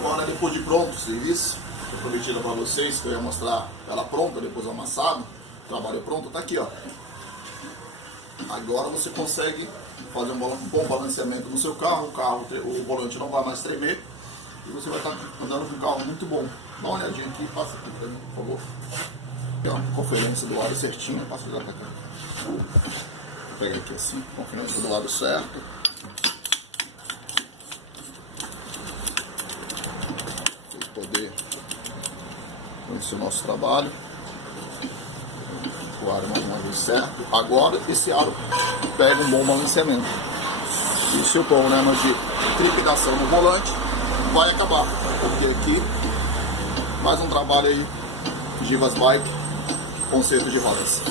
Agora, depois de pronto o serviço, eu prometi para vocês que eu ia mostrar ela pronta, depois amassado, trabalho pronto, tá aqui, ó. Agora você consegue fazer um bom balanceamento no seu carro, o volante não vai mais tremer e você vai estar andando com um carro muito bom. Dá uma olhadinha aqui, passa aqui pra mim, por favor. Tem uma conferência do lado certinho, passa já pra cá. Vou pegar aqui assim, conferência do lado certo. Para poder conhecer o nosso trabalho. O aro mais uma vez certo. Agora esse aro pega um bom balanceamento. E se o problema de trepidação no volante vai acabar. Porque aqui mais um trabalho aí, Givas Bike, conceito de rodas.